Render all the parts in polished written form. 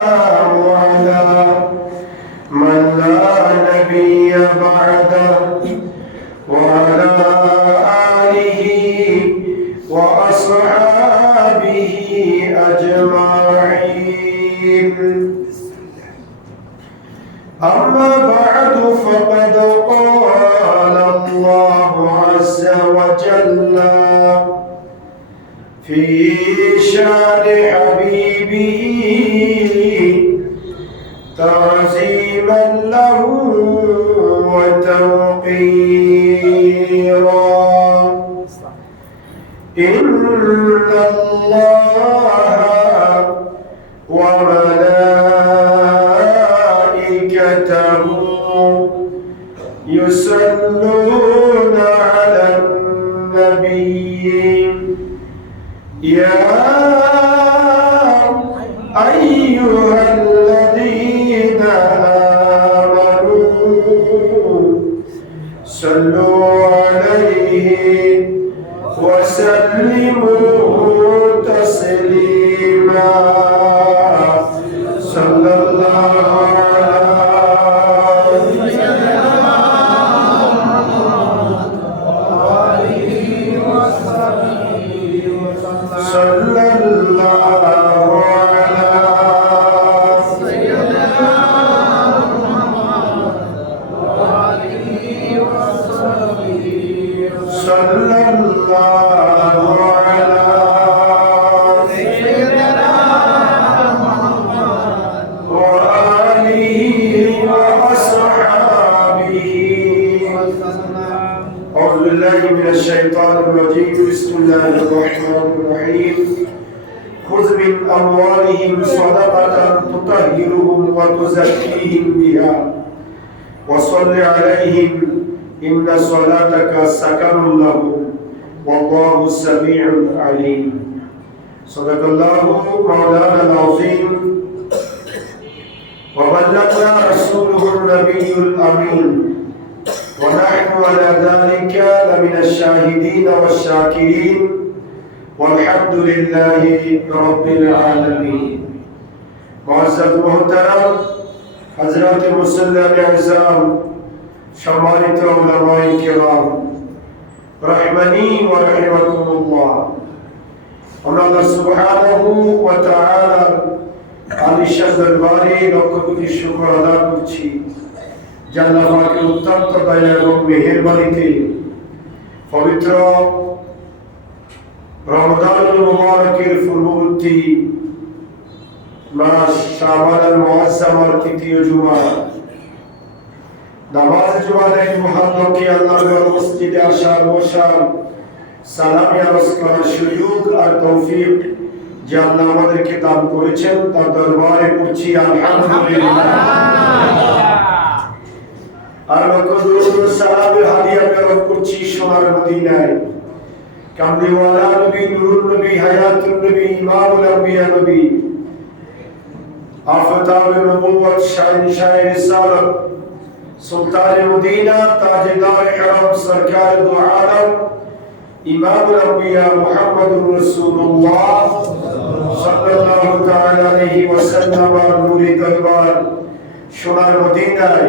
وعلى من لا نبي بعده وعلى آله وأصحابه أجمعين. أما بعد فقد قال الله عز وجل في شان حبيبه تعظيما له وتوقيرا: إن الله وملائكته يصلون على النبي يا أيها الذين آمنوا صلوا عليه وسلموا تسليما. صلى الله على صلى الله على سيدنا محمد وآله وصحبه صلى الله على سيدنا محمد وآله وصحبه. أعوذ بالله من الشيطان الرجيم. بسم الله الرحمن الرحيم. خذ من أموالهم صدقة تطهرهم وتزكيهم بها وصل عليهم إن صلاتك سكن لهم والله سميع عليم. صدق الله مولانا العظيم وبلغنا رسوله النبي الأمين ونحن على ذلك لمن الشاهدين والشاكرين والحمد لله رب العالمين. معزز محترم حضرات মুসল্লিয়ান আযম, সম্মানিত উলামায়ে কিরাম, রাহমানি ওয়া রাহিমাকুমুল্লাহ, আমরা আল্লাহ সুবহানাহু ওয়া তাআলার আলিশান দরবারে লক্ষ কোটি শুকর আদায় করছি যে আল্লাহ পাকের অত্যন্ত দয়া এবং মেহেরবানিতে পবিত্র রমজানুল মুবারকের পূর্ববর্তী মাস শাবানুল মুআজ্জামের তৃতীয় জুমা নামাজ জুমার মুহাম্মদকে আল্লাহর মসজিদে আসার বসার সালামি আরজ করার সুযোগ আর তৌফিক যে আল্লাহ আমাদেরকে দান করেছেন তার দরবারে পড়ছি আলহামদুলিল্লাহ। আর লক্ষ দুরূদ সালামের হাদিয়া প্রেরণ করছি সোনার মদিনায় কামলিওয়ালা নবী, নুরুন নবী, হায়াতুন নবী, ইমামুল আম্বিয়া নবী, আফতাবুন নবুওয়াত, শাহিনশাহে রিসালাত, সুলতানে মদিনা, তাজদার ইহরাম, সরকার দু আলম, ইমামুল আম্বিয়া মুহাম্মদুর রাসূলুল্লাহ সাল্লাল্লাহু তাআলা আলাইহি ওয়াসাল্লাম নূরি দরবার সোনার মদিনায়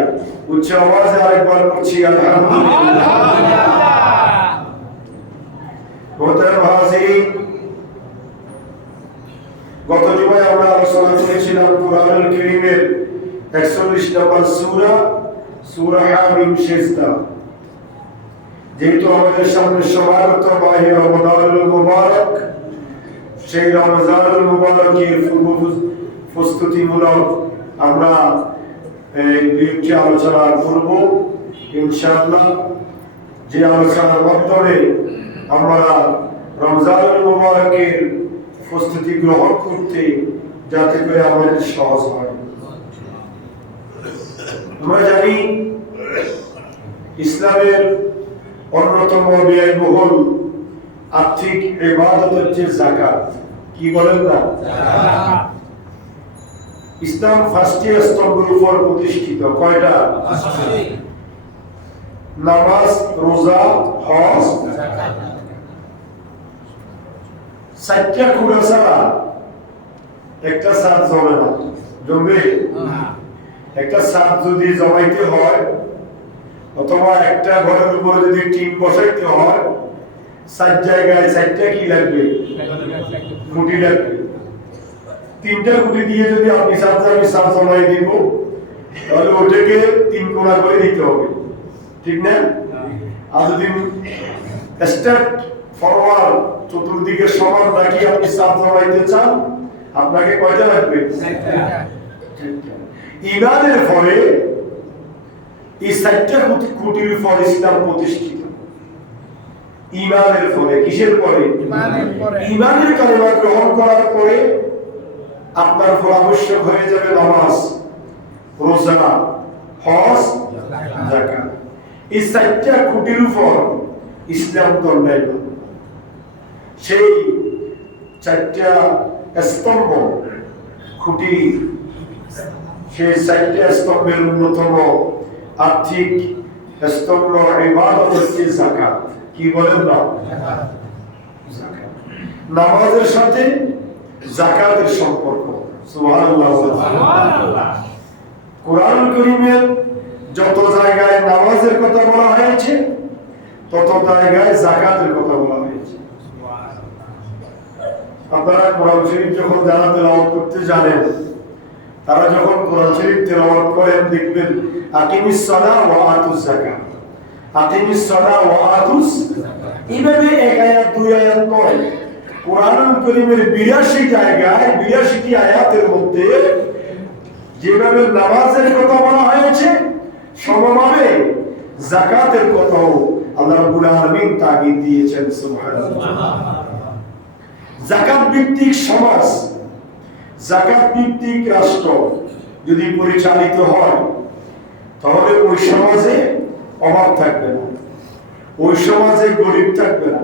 উচ্চ আওয়াজে আরেকবার পড়ছি আলহামদুলিল্লাহ। মোহতারাম হাজিরিন, গত জুমায় আমরা আলোচনা করেছিলাম কুরআনুল কারীমের 41 নম্বর সূরা, সূরা হামিম সিজদা। যেহেতু আমাদের সামনে সমাগত মাহে রমজানুল মুবারক, সেই রমজানুল মুবারকের পূর্ব প্রস্তুতিমূলক আমরা একটি আলোচনা করব ইনশাআল্লাহ। যে আলোচনার মাধ্যমে আমরা রমজানুল মুবারকের প্রস্তুতি গ্রহণ করতে যাতে করে আমাদের সহজ হয়। আমরা জানি ইসলামের অন্যতম ব্যয়বহুল আর্থিক ইবাদত হচ্ছে যাকাত। কি বলেন না? ইসলাম 5টি স্তম্ভের উপর প্রতিষ্ঠিত। কয়টা? নামাজ, রোজা, হজ, যাকাত। চারটা খুঁড়া ছাড়া একটা ছাদ জমে না। জমবে? একটা ছাদ যদি জমাইতে হয় অথবা একটা ঘরের উপরে যদি টিন বসাইতে হয়, 4 জায়গায় 4টা কি লাগবে? খুঁটি লাগবে। 3টা খুঁটি দিয়ে যদি আপনি ছাদ জমাই দিব, তাহলে ওটাকে 3 কোণা করে দিতে হবে, ঠিক না? আর যদি স্টেপ ফরওয়ার্ড চতুর্দিকে সমান রাখি আপনি ছাদ জমাইতে চান, আপনাকে কয়টা লাগবে? 4টা। ইমানের পরে এই 4টা খুঁটির উপর ইসলাম প্রতিষ্ঠিত। ইমানের পরে, কিসের পরে? ইমানের কালেমা গ্রহণ করার পরে আপনার উপর আবশ্যক হয়ে যাবে নামাজ, রোজা, হজ, যাকাত। এই 4টা খুঁটির উপর ইসলাম দণ্ডায়। সেই 4টা স্তম্ভ খুঁটি, সেই 4টা স্তম্ভের অন্যতম আর্থিক স্তম্ভ ইবাদত হচ্ছে যাকাত। কি বলেন না? যাকাত। নামাজের সাথে যাকাতের সম্পর্ক। সুবহানাল্লাহ। সুবহানাল্লাহ। কোরআন কারীমের যত জায়গায় নামাজের কথা বলা হয়েছে তত জায়গায় যাকাতের কথা বলা হয়েছে। আপনারা কোরআন শরীফ যখন যারা তেলাওয়াত করতে জানেন, তারা যখন কোরআন শরীফ তেলাওয়াত করেন দেখবেন আকিমিস সালাহ ওয়া আতুজ যাকাত, আকিমিস সালাহ ওয়া আতুজ। এইভাবে 1 আয়াত 2 আয়াত নয়, কোরআনুল কারীমের 82 জায়গায় 82টি আয়াতের মধ্যে যেভাবে নামাজের কথা বলা হয়েছে সমভাবে যাকাতের কথাও আল্লাহ রাব্বুল আলামিন তাগিদ দিয়েছেন। সুবহানাল্লাহ। যাকাত ভিত্তিক সমাজ, যাকাত ভিত্তিক রাষ্ট্র যদি পরিচালিত হয় তাহলে ওই সমাজে অভাব থাকবে না, ওই সমাজে গরিব থাকবে না,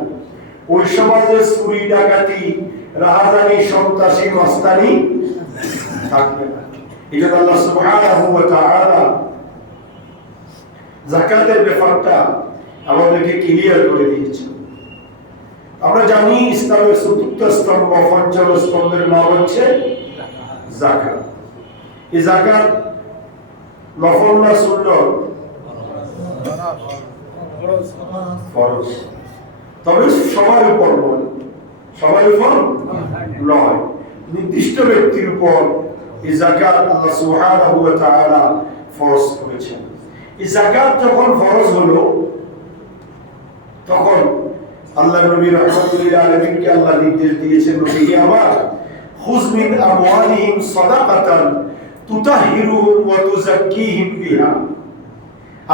ওই সমাজে চুরি ডাকাতি রাহাজানি সন্ত্রাসী মাস্তানি থাকবে না। এই জন্য আল্লাহ সুবহানাহু ওয়া তাআলা যাকাতের ব্যাপারটা আমাদেরকে ক্লিয়ার করে দিয়েছেন। আমরা জানি ইসলামের চতুর্থ স্তম্ভ, পঞ্চম স্তম্ভের নাম হচ্ছে যাকাত। এই যাকাত নফল না সুন্নত? ফরজ। তবে সবার উপর নয়, সবার উপর নয়, নির্দিষ্ট ব্যক্তির উপর এই যাকাত আল্লাহ সুবহানাহু ওয়া তাআলা ফরজ করেছেন। এই যাকাত যখন ফরজ হলো তখন আল্লাহ নবী রাহমাতুল লিল আলামিনকে আল্লাহ নির্দেশ দিয়েছেন, নবী আমার খুয মিন আমওয়ালিহিম সাদাকাতান তুতাহহিরুহুম ওয়া তুযাক্কিহিম বিহা।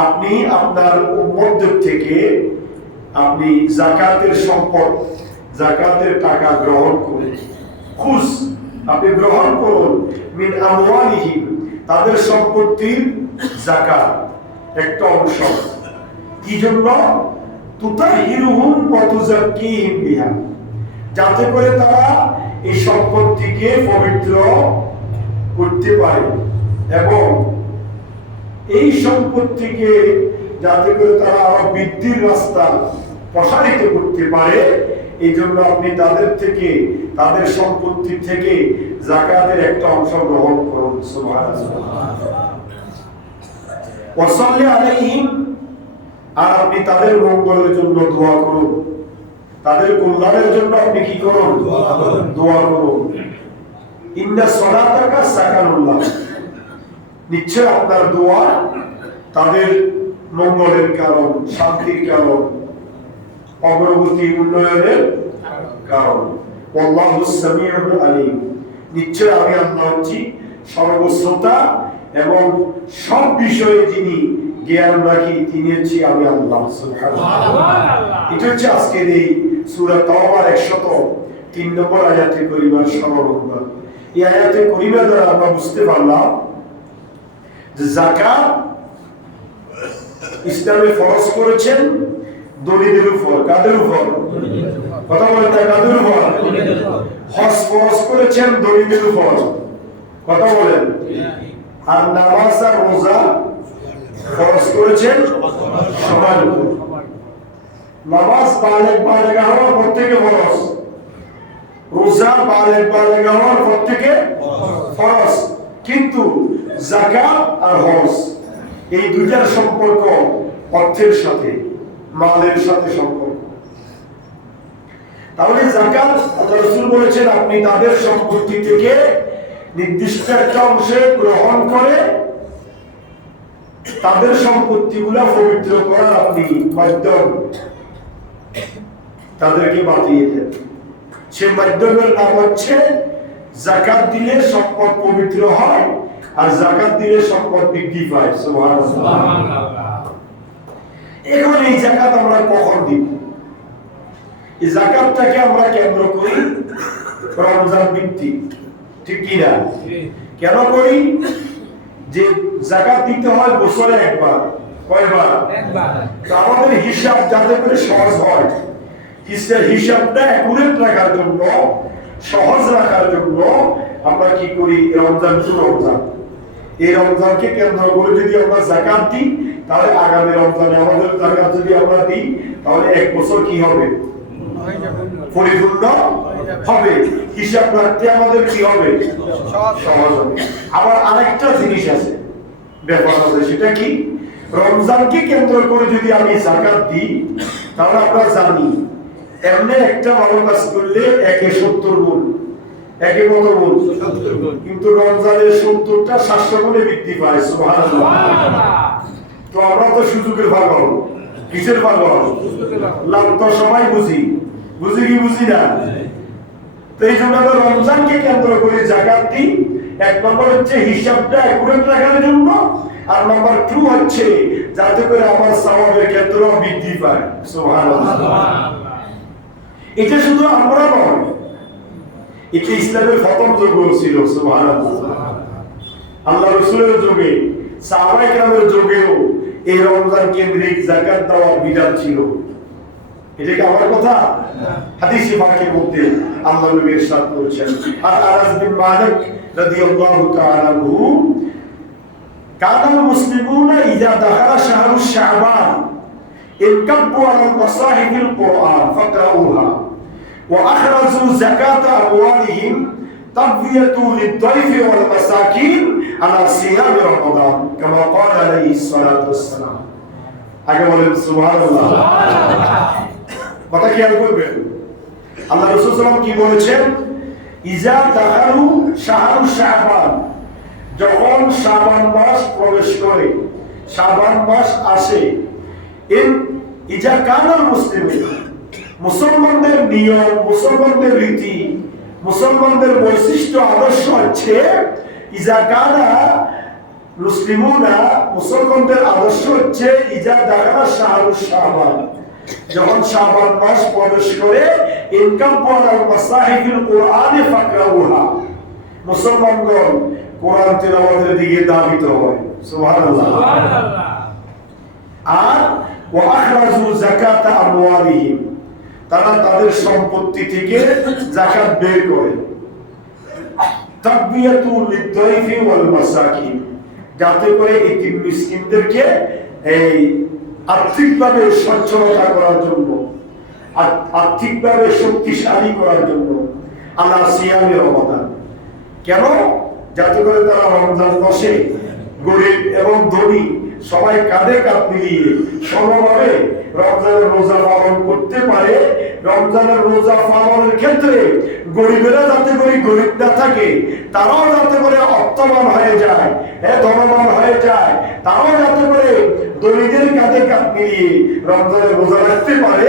আপনি আপনার উম্মতদের থেকে আপনি যাকাতের সম্পদ, যাকাতের টাকা গ্রহণ করুন। খুয, আপনি গ্রহণ করুন, মিন আমওয়ালিহিম, তাদের সম্পত্তির যাকাত একটা অংশ। কি জন্য? তুতাহহিরুহুম ওয়া তুযাক্কিহিম বিহা, যাতে করে তারা এই সম্পত্তিকে পবিত্র করতে পারে এবং এই সম্পত্তিকে যাতে করে তারা আরো বৃদ্ধির রাস্তা প্রসারিত করতে পারে। এই জন্য আপনি তাদের থেকে, তাদের সম্পত্তি থেকে যাকাতের একটা অংশ গ্রহণ করুন। সুবহানাল্লাহ। ওয়া সাল্লি আলাইহিম, আর আপনি তাদের মঙ্গলের জন্য দোয়া করুন, তাদের কল্যাণের জন্য আপনি কি করুন? দোয়া করুন। ইন্না সলাতাকা সাকানুল লাহুম, নিশ্চয় আপনার দোয়া তাদের মঙ্গলের কারণ, শান্তির কারণ, অগ্রগতি উন্নয়নের কারণ। আল্লাহুস সামিউল আলিম, নিশ্চয় আমি আল্লাহ হচ্ছি সর্বশ্রোতা এবং সব বিষয়ে যিনি জ্ঞান রাখি, তিনি হচ্ছি আমি আল্লাহ। সুবহানাল্লাহ। এটা হচ্ছে আজকের এই সূরা তাওবার 103 নম্বর আয়াতে করিমার সমাপন। এই আয়াতে করিমা দ্বারা আমরা বুঝতে পারলাম যে যাকাত ইসলামে ফরজ করেছেন দলিলের উপর। কাদের উপর? কথা বলেন না, কাদের উপর? হজ ফরজ করেছেন দলিলের উপর। কথা বলেন। আর নামাজ আর রোজা ফরজ করেছেন সবার উপর। নামাজ বালেগ হওয়ার পর থেকে ফরজ, রোজা বালেগ হওয়ার পর থেকে ফরজ। কিন্তু যাকাত আর হজ এই দুইটার সম্পর্ক অর্থের সাথে, মালের সাথে সম্পর্ক। তাহলে যাকাত আল্লাহ রাসূল বলেছেন আপনি তাদের সম্পত্তি থেকে নির্দিষ্ট একটা অংশে গ্রহণ করে তাদের সম্পত্তিগুলা পবিত্র করার আপনি মাধ্যম তাদেরকে বাতিয়ে দেন। সে মাধ্যমের নাম হচ্ছে যাকাত দিলে সম্পদ পবিত্র হয়, আর যাকাত দিলে সম্পদ বৃদ্ধি পায়। সুবহানাল্লাহ। এখন এই যাকাত আমরা কখন দিব? এই যাকাতটাকে আমরা কেন্দ্র করি রমজান ভিত্তিক, ঠিক কি না? কেন করি? যে যাকাত দিতে হয় বছরে একবার। কয়বার? একবার। তো আমাদের হিসাব যাতে করে সহজ হয়, হিসাবটা অ্যাকুরেট রাখার জন্য, সহজ রাখার জন্য আমরা কি করি? রমজান টু রমজান, এই রমজানকে কেন্দ্র করে যদি আমরা যাকাত দিই, তাহলে আগামী রমজানে আমাদের যাকাত যদি আমরা দিই, তাহলে এক বছর কি হবে? পরিপূর্ণ হবে। হিসাব রাখতে আমাদের কি হবে? সহজ হবে। আবার আরেকটা জিনিস আছে, ব্যাপার আছে, সেটা কি? রমজানকে কেন্দ্র করে যদি আমি যাকাত দিই, তাহলে আমরা জানি এমনি একটা ভালো কাজ করলে একে 70 গুণ, একে কত গুণ? 70 গুণ। কিন্তু রমজানের 70টা 700 গুণে বৃদ্ধি পায়। সুবহানাল্লাহ। তো আমরা তো সুযোগের পাগল। কিসের পাগল? লাভ তো সবাই বুঝি, বুঝি কি বুঝি না? তো এই জন্য আমরা রমজানকে কেন্দ্র করে যাকাত দিই। এক নম্বর হচ্ছে হিসাবটা অ্যাকুরেট রাখার জন্য, আর নাম্বার 2 হচ্ছে যাতে করে আমার সওয়াবের ক্ষেত্র বৃদ্ধি পায়। সুবহানাল্লাহ। এটা শুধু আমরা নয়, এটা ইসলামের প্রথম যুগ ছিল। সুবহানাল্লাহ। আল্লাহ রাসূলের যুগে, সাহাবায়ে কেরামের যুগেও এই রমজান কেন্দ্রিক যাকাত দেওয়ার বিধান ছিল। এটা কি আমার কথা? হাদিসে পাকের মধ্যে আল্লাহ নবী ইরশাদ করেছেন, আর আনাস বিন মালিক রাদিয়াল্লাহু তাআলা আনহু কানাল মুসলিমুনা ইযা দাখালা শাহরু শাবান ইনকাব্বু আলাল মাসাহিফিল কুরআন ফাকরাউহা ওয়া আখরাজু যাকাতা আমওয়ালিহিম তাববিয়াতু লিদ-দাইফি ওয়াল মাসাকিন আলা সিয়াম রমাদান কামা ক্বালা আলাইহিস সালাতু ওয়াসসালাম। আগে বলেন সুবহানাল্লাহ। কথা খেয়াল করবেন, আল্লাহ রাসূল সাল্লাল্লাহু আলাইহি ওয়াসাল্লাম কি বলেছেন? ইযা দাখালু শাহরু শাবান, যখন শাবান মাস প্রবেশ করে, শাবান মাস আসে, ইজা কানাল মুসলিমিন, মুসলমানদের নিয়ম, মুসলমানদের রীতি, মুসলমানদের বৈশিষ্ট্য, আদর্শ হচ্ছে ইজা কানা মুসলিমুনা, মুসলমানদের আদর্শ হচ্ছে ইজা দাখালা শাহরু শাবান, যখন শাবান মাস প্রবেশ করে, ইনকাব্বু আলাল মাসাহিফিল কুরআনি ফাকরাউহা, মুসলমানগণ কোরআন তেলাওয়াতের দিকে ধাবিত হয়। সুবহানাল্লাহ। আর ওয়া আখরাজু যাকাতা আমওয়ালিহিম, তারা তাদের সম্পত্তি থেকে যাকাত বের করে। তাকবিয়াতু লিদ-দাইফি ওয়াল মাসাকিন, যাতে করে এতিম মিসকিনদেরকে এই আর্থিকভাবে সচ্ছলতা করার জন্য, আর্থিকভাবে শক্তিশালী করার জন্য, আলা সিয়ামি রমাদান। কেন? যাতে করে তারা রমজান মাসে গরিব এবং ধনী সবাই কাঁধে কাঁধ মিলিয়ে সমভাবে রমজানের রোজা পালন করতে পারে। রমজানের রোজা পালনের ক্ষেত্রে গরিবেরা যাতে করে গরিব না থাকে, তারাও যাতে করে অর্থবান হয়ে যায়, ধনবান হয়ে যায়, তারাও যাতে করে ধনীদের কাঁধে কাঁধ মিলিয়ে রমজানের রোজা রাখতে পারে।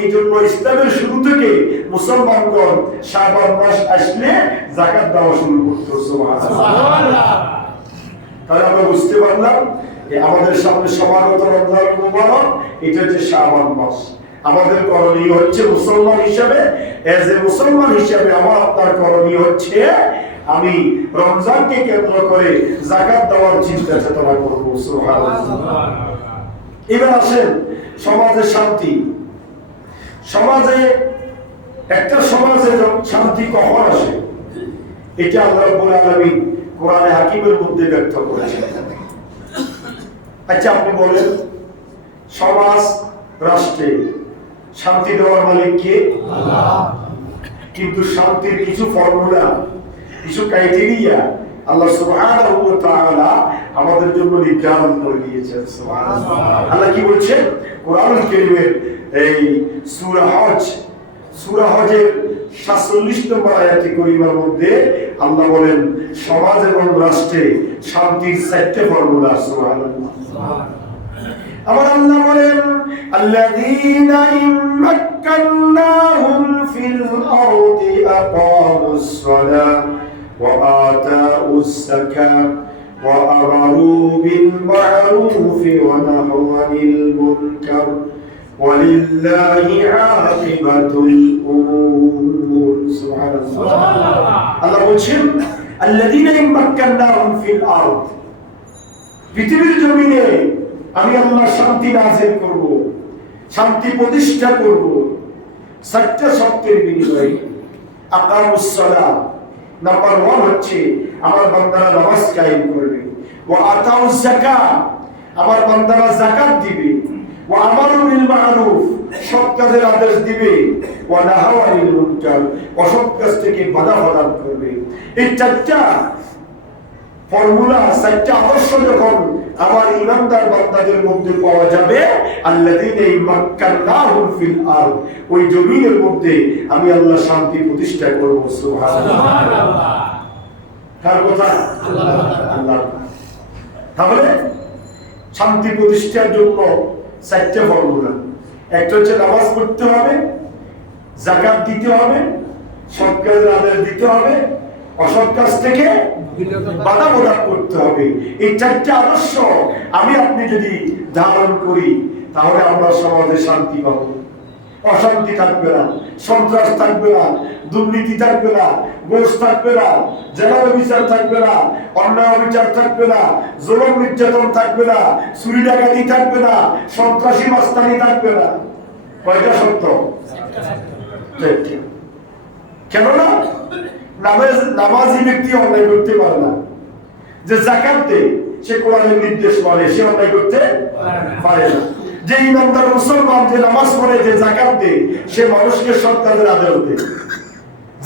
এই জন্য ইসলামের শুরু থেকে মুসলমানগণ শাবান মাস আসলে যাকাত দেওয়া শুরু করত। সুবহানাল্লাহ। তাহলে আমরা বুঝতে পারলাম যে আমাদের সামনে সমাগত রমজান মুবারক, এটা হচ্ছে শাবান মাস। আমাদের করণীয় হচ্ছে মুসলমান হিসেবে, এজ এ মুসলমান হিসেবে আমার আপনার করণীয় হচ্ছে আমি রমজানকে কেন্দ্র করে যাকাত দেওয়ার চিন্তা চেতনা করবো। সুবহানাল্লাহ। এবার আসেন সমাজের শান্তি। সমাজে, একটা সমাজে শান্তি কখন আসে? এটা আল্লাহ রাব্বুল আলামিন কোরআনে হাকিমের মধ্যে ব্যক্ত করেছেন। আচ্ছা আপনি বলেন, সমাজ রাষ্ট্রে শান্তি দেওয়ার মালিক কে? আল্লাহ। কিন্তু শান্তির কিছু ফর্মুলা, কিছু ক্রাইটেরিয়া আল্লাহ সুবহানাহু ওয়া তাআলা আমাদের জন্য নির্ধারণ করে দিয়েছেন। সুবহানাল্লাহ। আল্লাহ কি বলছেন কোরআনুল কারীমের এই সূরা হজের 47 নম্বর আয়াতে কারীমার মধ্যে আল্লাহ বলেন সমাজ এবং রাষ্ট্রে শান্তির 4টি ফর্মুলা। সুবহানাল্লাহ। আমার আল্লাহ বলেন আল্লাযীনা ইম্মাক্কান্নাহুম ফিল আরদি আকামুস সালাহ ওয়া আতাউস যাকাত ওয়া আমারু বিল মা'রুফি ওয়া নাহাউ আনিল মুনকার ওয়ালিল্লাহি আকিবাতুল উমুর। সুবহানাল্লাহ। আল্লাহ বলেন আল্লাযীনা ইম্মাক্কান্নাহুম ফিল আরদ, পৃথিবীর জমিনে আমি আল্লাহ শান্তি নাযিল করব, শান্তি প্রতিষ্ঠা করব। 4টা শর্তের বিনিময়ে আকামুস সালাহ, নাম্বার 1 হচ্ছে আমার বান্দারা নামাজ কায়েম করবে, ওয়া আতাউজ যাকাত, আমার বান্দারা যাকাত দিবে, ওয়া আমারু বিল মা'রুফ, সৎ কাজের আদেশ দিবে, ওয়া নাহাউ আনিল মুনকার, অসৎ কাজ থেকে বাধা প্রদান করবে। এই 4টা ফর্মুলা, 4টা আদর্শ যখন আমার ইমানদার বান্দাদের মধ্যে পাওয়া যাবে, আল্লাযীনা ইম্মাক্কান্নাহুম ফিল আরদ, ওই জমিনের মধ্যে আমি আল্লাহ শান্তি প্রতিষ্ঠা করব। সুবহানাল্লাহ। কার কথা? আল্লাহ। তাহলে শান্তি প্রতিষ্ঠার জন্য 4টা ফর্মুলা। একটা হচ্ছে নামাজ পড়তে হবে, যাকাত দিতে হবে, সৎ কাজের আদেশ দিতে হবে, অসৎ কাজ থেকে বাধা প্রদান করতে হবে। এই 4টা আদর্শ আমি আপনি যদি ধারণ করি তাহলে আমরা সমাজে শান্তি পাবো। অশান্তি থাকবে না, সন্ত্রাস থাকবে না, দুর্নীতি থাকবে না, ঘুষ থাকবে না, জেলা বিচার থাকবে না, অন্যায় অবিচার থাকবে না, জুলুম নির্যাতন থাকবে না, চুরি ডাকাতি থাকবে না, সন্ত্রাসী মাস্তানি থাকবে না। কয়টা সত্য? কেননা নামাজি ব্যক্তি অন্যায় করতে পারে না। যে যাকাত দেয় সে কোরআনের নির্দেশ মানে, সে অন্যায় করতে পারে না। যে ইমানদার মুসলমান যে নামাজ পড়ে, যে যাকাত দেয়, সে মানুষকে সৎ কাজের আদেশ দেয়।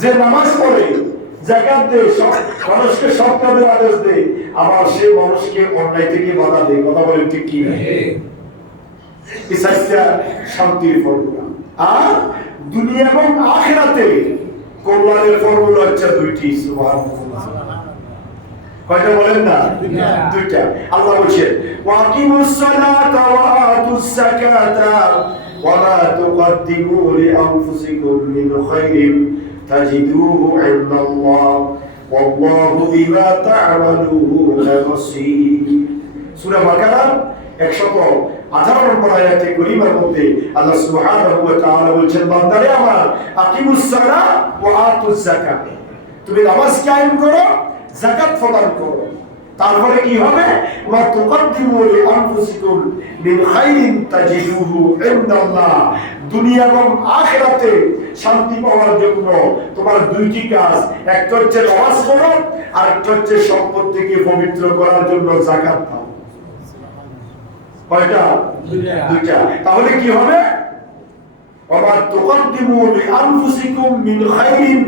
যে নামাজ পড়ে, যাকাত দেয়, মানুষকে সৎ কাজের আদেশ দেয়, আবার সে মানুষকে অন্যায় থেকে বাধা দেয়। কথা বলেন ঠিক কি? এই 4টা শান্তির ফর্মুলা। আর দুনিয়া এবং আখিরাতে কল্যাণের ফর্মুলা হচ্ছে 2টি। সুবহানাল্লাহ। কয়টা বলেন না? 2টা। আল্লাহ বলেন ওয়াকিমুস সালাতা ওয়া আতুস যাকাতা ওয়া মা তুকদ্দিমু লিআনফুসিকুম মিন খাইরিন তাজিদুহু ইনদাল্লাহ ওয়াল্লাহু বিমা তা'মালুনা বাসীর। সূরা বাকারা 118 নম্বর আয়াতে কারীমার মধ্যে আল্লাহ সুবহানাহু ওয়া তাআলা বলেন বান্দারে আমার আকিমুস সালাহ ওয়া আতুজ যাকাত, তুমি নামাজ কায়েম করো, যাকাত প্রদান করো। তারপরে কি হবে? ওয়া তুকদ্দিমু লিআনফুসিকুম মিন খাইরিন তাজিদুহু ইনদাল্লাহ, দুনিয়া এবং আখিরাতে শান্তি পাওয়ার জন্য তোমার 2টি কাজ, একটা হচ্ছে নামাজ পড়ো, আর একটা হচ্ছে সম্পদ থেকে পবিত্র করার জন্য যাকাত দাও। কয়টা? 2টা। তাহলে কি হবে? ওয়া মা তুকদ্দিমু লিআনফুসিকুম মিন খাইরিন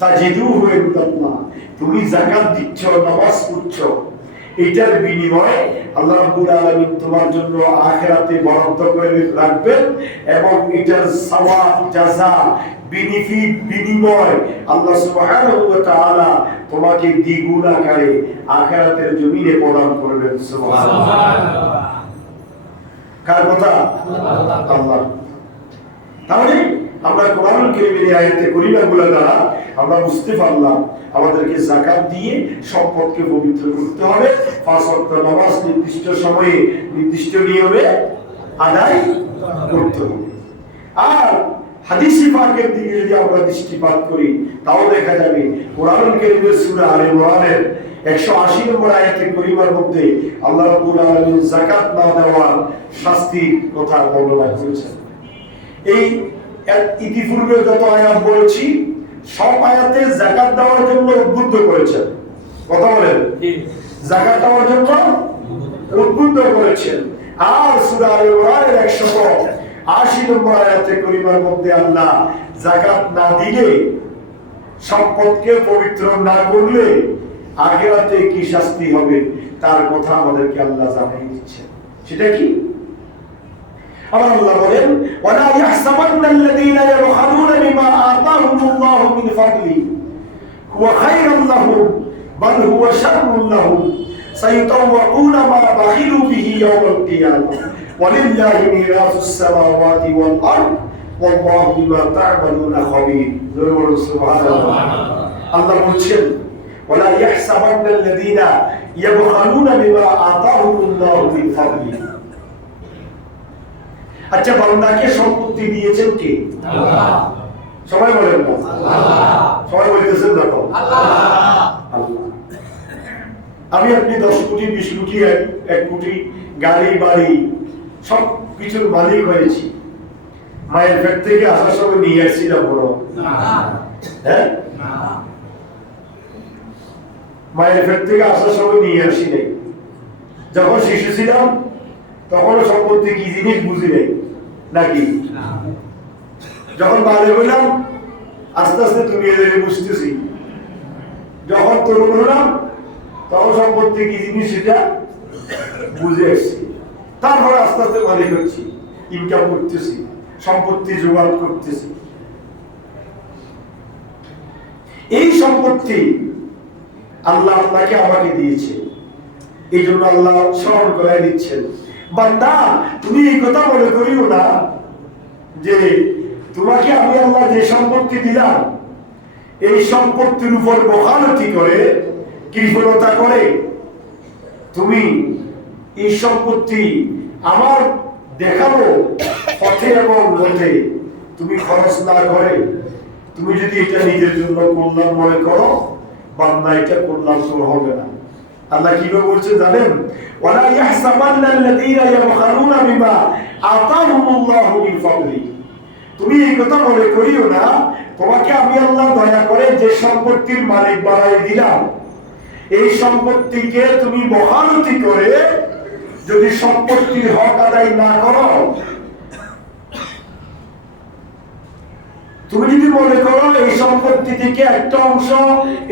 তাজিদুহু ইনদাল্লাহ, তুমি যাকাত দিচ্ছ, নামাজ পড়ছো, এটার বিনিময়ে আল্লাহ রাব্বুল আলামিন তোমার জন্য আখিরাতে বরাদ্দ করে রাখবেন, এবং এটার সওয়াব, জাযা, বেনিফিট, বিনিময় আল্লাহ সুবহানাহু ওয়া তাআলা তোমাকে দ্বিগুণ আকারে আখিরাতের জমিনে প্রদান করবেন। সুবহানাল্লাহ। কার কথা? আল্লাহ। তাহলে আমরা কোরআনুল কারীমের আয়াতে কারীমাগুলো দ্বারা আমরা বুঝতে পারলাম আমাদেরকে যাকাত দিয়ে সম্পদকে পবিত্র করতে হবে, 5 ওয়াক্ত নামাজ নির্দিষ্ট সময়ে নির্দিষ্ট নিয়মে আদায় করতে হবে। আর হাদিসে পাকের দিকে যদি আমরা দৃষ্টিপাত করি তাও দেখা যাবে কোরআনুল কারীমের সূরা আলে ইমরানের 180 নম্বর আয়াতে কারীমার মধ্যে আল্লাহ রাব্বুল আলামিন যাকাত না দেওয়ার শাস্তির কথা বর্ণনা করেছেন। এই ইতিপূর্বে যত আয়াত বলেছি সব আয়াতে যাকাত দেওয়ার জন্য উদ্বুদ্ধ করেছেন। কথা বলেন, যাকাত দেওয়ার জন্য উদ্বুদ্ধ করেছেন। আর সূরা আলে ইমরানের 180 নম্বর আয়াতে কারীমার মধ্যে আল্লাহ যাকাত না দিলে, সম্পদকে পবিত্র না করলে আখিরাতে কি শাস্তি হবে তার কথা আমাদেরকে আল্লাহ জানিয়ে দিচ্ছেন। সেটা কি? আবার আল্লাহ বলেন, ওয়ালা ইয়াহসাবান্নাল্লাযীনা ইয়াবখালুনা বিমা আতাহুমুল্লাহু মিন ফাদলি হুয়া খায়রুল লাহুম বাল হুয়া শাররুল লাহুম সায়াতাওয়াকুনা মা বাখিলু বিহি ইয়াওমাল কিয়ামাহ ওয়ালিল্লাহি মিরাসুস সামাওয়াতি ওয়াল আরদ ওয়াল্লাহু বিমা তা'মালুনা খাবীর। সুবহানাল্লাহ। আল্লাহ বলছেন, ওয়ালা ইয়াহসাবান্নাল্লাযীনা ইয়াবখালুনা বিমা আতাহুমুল্লাহু মিন ফাদলি। আচ্ছা, বান্দাকে সম্পত্তি দিয়েছেন কে? আল্লাহ। সবাই বলেন না আল্লাহ। সবাই বলতেছেন না তো আল্লাহ। আল্লাহ। আমি আপনি 10 কোটি 20 কোটি 1 কোটি গাড়ি বাড়ি সব কিছুর মালিক হয়েছি, মায়ের পেট থেকে আসার সময় নিয়ে আসছি না বড়? হ্যাঁ, মায়ের পেট থেকে আসার সময় নিয়ে আসি নাই। যখন শিশু ছিলাম তখন সম্পত্তি কি জিনিস বুঝি নাই নাকি? যখন বাড়ি হইলাম আস্তে আস্তে দুনিয়া দেখে বুঝতেছি। যখন তরুণ হলাম তখন সম্পত্তি কি জিনিস সেটা বুঝে আসছি। তারপরে আস্তে আস্তে মালিক হচ্ছি, ইনকাম করতেছি, সম্পত্তি জোগাড় করতেছি। এই সম্পত্তি আল্লাহ আপনাকে আমাকে দিয়েছে, এই জন্য আল্লাহ স্মরণ করে দিচ্ছেন, বান্দা তুমি এই কথা মনে করিও না যে তোমাকে আমি আল্লাহ যে সম্পত্তি দিলাম এই সম্পত্তির উপর বখালতি করে কৃপণতা করে তুমি এই সম্পত্তি আমার দেখাবো পথে এবং মধ্যে তুমি খরচ না করে তুমি যদি এটা নিজের জন্য কল্যাণ মনে করো, বান্দা এটা কল্যাণ তোর হবে না। আল্লাহ কিভাবে বলছে জানেন? ওয়ালা ইয়াহসাবান্নাল্লাযীনা ইয়াবখালুনা বিমা আতাহুমুল্লাহু মিন ফাদলি। তুমি এই কথা মনে করিও না তোমাকে আমি আল্লাহ দয়া করে যে সম্পত্তির মালিক বানাই দিলাম এই সম্পত্তিকে তুমি বখালতি করে যদি সম্পত্তির হক আদায় না করো, তুমি যদি মনে করো এই সম্পত্তি থেকে একটা অংশ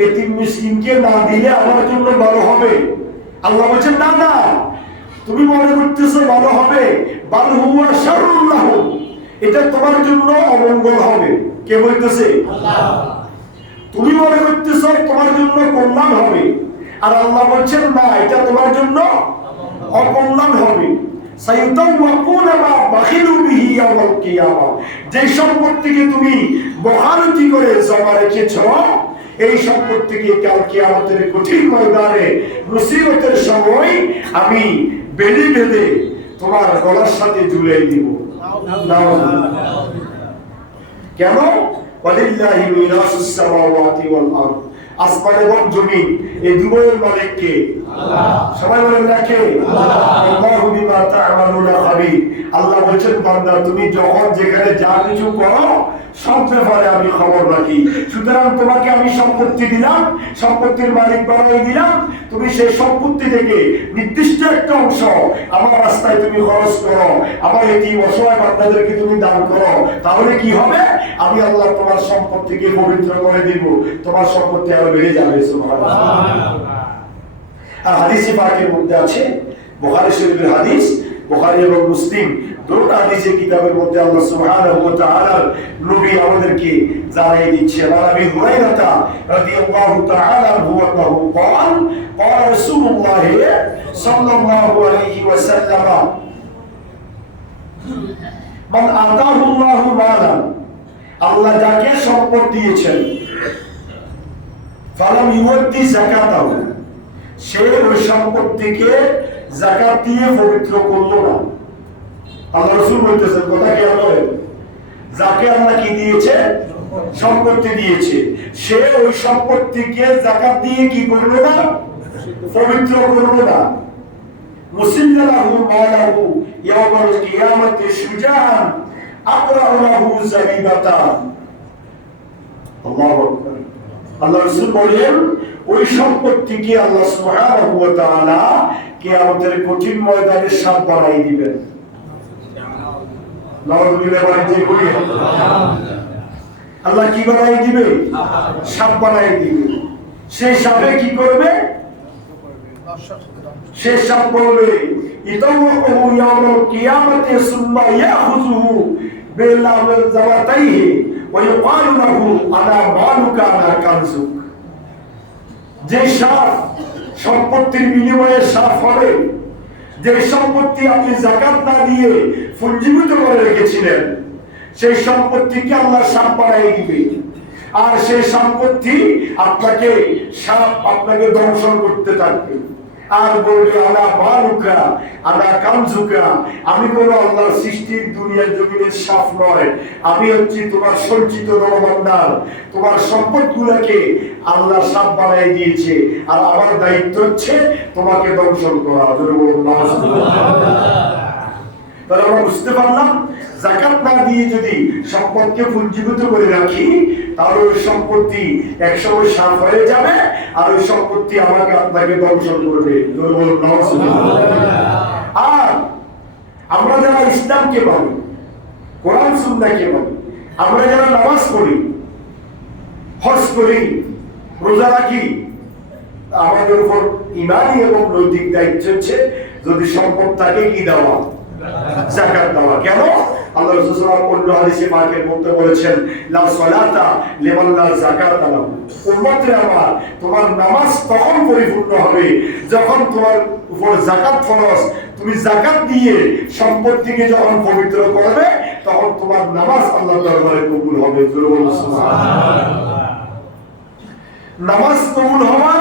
এতিম মিসকিনকে না দিলে আমার জন্য ভালো হবে, আল্লাহ বলছেন না না, তুমি মনে করতেছো ভালো হবে, বাল হুয়া শাররুল লাহুম, এটা তোমার জন্য অমঙ্গল হবে। কে বলতেছে? আল্লাহ। তুমি মনে করতেছো তোমার জন্য কল্যাণ হবে, আর আল্লাহ বলছেন না, এটা তোমার জন্য অকল্যাণ হবে। সায়াতাওয়াকুনা মা বাখিলু বিহি ইয়াওমাল কিয়ামাহ, যে সম্পত্তিকে তুমি বখালতি করে জমা রেখেছো এই সম্পত্তিকে কাল কিয়ামতের কঠিন ময়দানে মুসিবতের সময় আমি বেঁধে বেঁধে তোমার গলার সাথে ঝুলিয়ে দিব। কেন? ওয়ালিল্লাহি মিরাসুস সামাওয়াতি ওয়াল আরদ, আসমান এবং জমিন এই দুটোর মালিক কে? আল্লাহ। সবাই বলেন না কে? আল্লাহ। আল্লাহু বিমা তা'মালুনা খাবীর। আল্লাহ বলেন বান্দা তুমি যখন যেখানে যা কিছু করো সব ব্যাপারে আমি খবর রাখি। সুতরাং তোমাকে আমি সম্পত্তি দিলাম, সম্পত্তির মালিক বানাই দিলাম, তুমি সেই সম্পত্তি থেকে নির্দিষ্ট একটা অংশ আমার রাস্তায় তুমি খরচ করো, আমার এতিম অসহায় বান্দাদেরকে তুমি দান করো, তাহলে কি হবে? আমি আল্লাহ তোমার সম্পত্তিকে পবিত্র করে দিব, তোমার সম্পত্তি আরো বেড়ে যাবে। সুবহানাল্লাহ। আর হাদিসে পাকের মধ্যে আছে, বুখারী শরীফের হাদিস, বুখারী এবং মুসলিম দুটো হাদিসের কিতাবের মধ্যে আল্লাহ সুবহানাহু ওয়া তাআলা নবী আমাদেরকে জানিয়ে দিচ্ছেন। আবু হুরায়রা রাদিয়াল্লাহু তাআলা আনহু قال قال رسول الله صلى الله عليه وسلم من آتاه الله مالا, আল্লাহ যাকে সম্পদ দিয়েছেন, ফালাম ইউদ্দি যাকাতাহু, সে ওই সম্পত্তিকে যাকাত দিয়ে পবিত্র করলো না। আল্লাহ রাসূল বলতেছেন, কথা কি হবে? যাকে আল্লাহ কি দিয়েছে? সম্পত্তি দিয়েছে, সে ওই সম্পত্তিকে যাকাত দিয়ে কি করলো না? পবিত্র করলো না। মুসিল্লাহু মালাহু ইয়াওমাল কিয়ামাতি শুজাআন আকরাউ লাহু যাবিবাতান। আল্লাহু আকবার। আল্লাহ রাসূল বলেন ওই সম্পত্তিকে আল্লাহ সুবহানাহু ওয়া তাআলা কিয়ামতের কঠিন ময়দানে সাপ বানাই দিবেন। নাউযুবিল্লাহ বলতে কই আল্লাহ কি বানাই দিবে? সাপ বানাই দিবে। সে সাপে কি করবে? সে সাপ বলবে ইতাওয়াকু ইয়াউমাল কিয়ামাতি সুম্মা ইয়াখুযুহু বিলামিল জাওয়াতাইহি ওয়া ইউকালু লাহু আলা মালুকা আলা কানজুক। যে সাপ সম্পত্তির বিনিময়ে সাপ হবে, যে সম্পত্তি আপনি যাকাত না দিয়ে পুঞ্জীভূত করে রেখেছিলেন, সেই সম্পত্তিকে আল্লাহ সাপ বানিয়ে দিবে। আর সেই সম্পত্তি আপনাকে সাপ আপনাকে দংশন করতে থাকবে আর বলবে আলা মালুকা আলা কানজুকা, আমি কোনো আল্লাহর সৃষ্টির দুনিয়ার জমিনের সাপ নয়, আমি হচ্ছি তোমার সঞ্চিত ধনভাণ্ডার। তোমার সম্পদগুলোকে আল্লাহ সাপ বানিয়ে দিয়েছে, আর আমার দায়িত্ব হচ্ছে তোমাকে দংশন করা। তাহলে আমরা বুঝতে পারলাম যাকাত না দিয়ে যদি সম্পদকে পুঞ্জীভূত করে রাখি, তাহলে ওই সম্পত্তি একসময় সাফ হয়ে যাবে, আর ওই সম্পত্তি আমাকে আপনাকে দংশন করবে। আর আমরা যারা ইসলামকে মানি, কোরআন সুন্নাহকে মানি, আমরা যারা নামাজ পড়ি, হজ করি, রোজা রাখি, আমাদের উপর ইমানি এবং নৈতিক দায়িত্ব হচ্ছে যদি সম্পদ থাকে কি দেওয়া? যাকাত দেওয়া। কেন? আল্লাহ রাসূল সাল্লাল্লাহু আলাইহি ওয়াসাল্লাম হাদিসে পাকের মধ্যে বলেছেন লা সালাতা লিমান লা যাকাতা লাহু। উম্মতে আমার, তোমার নামাজ তখন পরিপূর্ণ হবে যখন তোমার উপর যাকাত ফরজ। তুমি যাকাত দিয়ে সম্পত্তিকে যখন পবিত্র করবে, তখন তোমার নামাজ আল্লাহর দরবারে কবুল হবে। সুবহানাল্লাহ। নামাজ কবুল হওয়ার